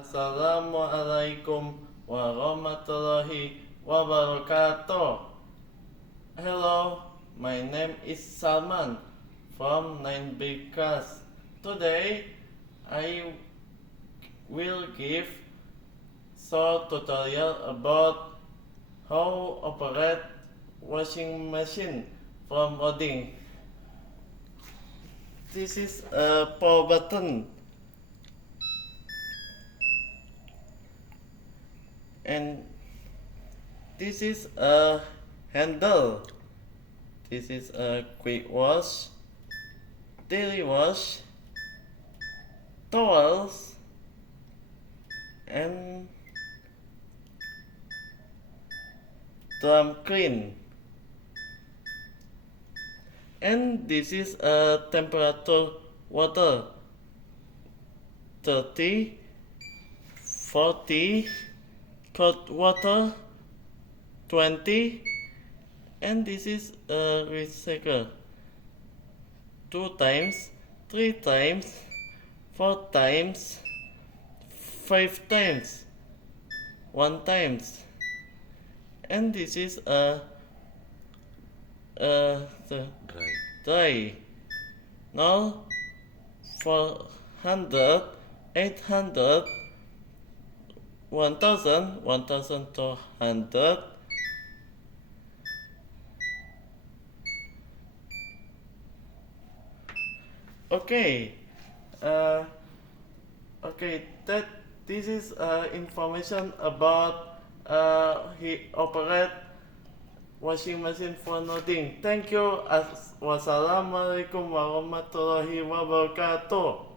Assalamualaikum warahmatullahi wabarakatuh. Hello, my name is Salman from 9B class. Today, I will give short tutorial about how operate washing machine from loading. This is a power button and this is a handle. This is a quick wash, daily wash, towels, and drum clean. And this is a temperature water 30, 40, cold water 20, and this is a recycle 2 times, 3 times, 4 times, 5 times, 1 times, and this is the dry. Now 400, 800, 1000, 1200, okay. Okay, that this is information about he operate washing machine for loading. Thank you. Wassalamualaikum warahmatullahi wabarakatuh.